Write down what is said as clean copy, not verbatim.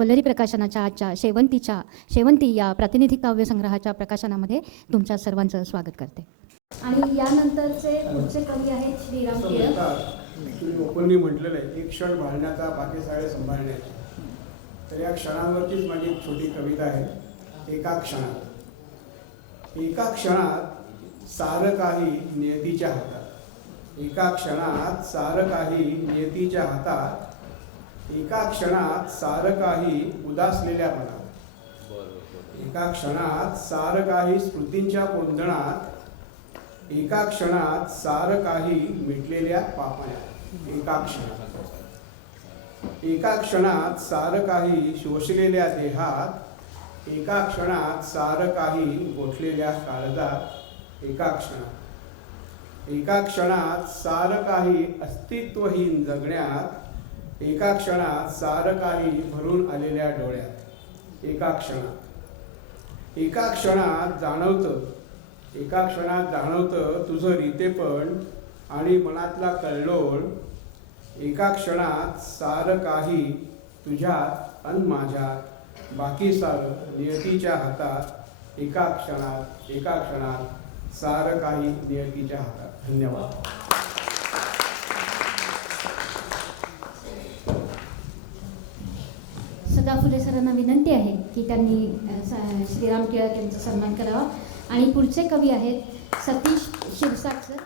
वल्लरी प्रकाशनाच्या आजच्या शेवंती या प्रातिनिधिक काव्य संग्रहाच्या प्रकाशनामध्ये तुमच्या सर्वांचं स्वागत करते. आणि यानंतरचे पुढचे कवी आहेत श्रीराम टिळक. ओपनली म्हटलेलं आहे, एक क्षण भाळण्याचा बाकी सगळे सांभाळण्याचे. तर या क्षणांवरतीच माझी एक छोटी कविता आहे. एका क्षणात सारं काही नियतीच्या हातात. एका क्षणात सारं काही नियतीच्या हातात. एका क्षणात सारं काही उदासलेल्या मनात. एका क्षणात सारं काही स्मृतींच्या कोंदणात. एका क्षणात सारं काही मिटलेल्या पापण्यात. एका क्षणात सारं काही शोषलेल्या देहात. एका क्षणात सारं काही गोठलेल्या काळजात. एका क्षणात सारं काही अस्तित्वहीन जगण्यात. एका क्षणात सारं काही भरून आलेल्या डोळ्यात. एका क्षणात जाणवतं तुझं रीतेपण आणि मनातला कल्लोळ. एका क्षणात सारं काही तुझ्यात अन माझ्यात. बाकी सारं नियतीच्या हातात. एका क्षणात सारं काही नियतीच्या हातात. धन्यवाद. सदा फुले सरांना विनंती आहे की त्यांनी श्रीराम टिळक यांचा सन्मान करावा. आणि पुढचे कवी आहेत सतीश शिरसाट सर.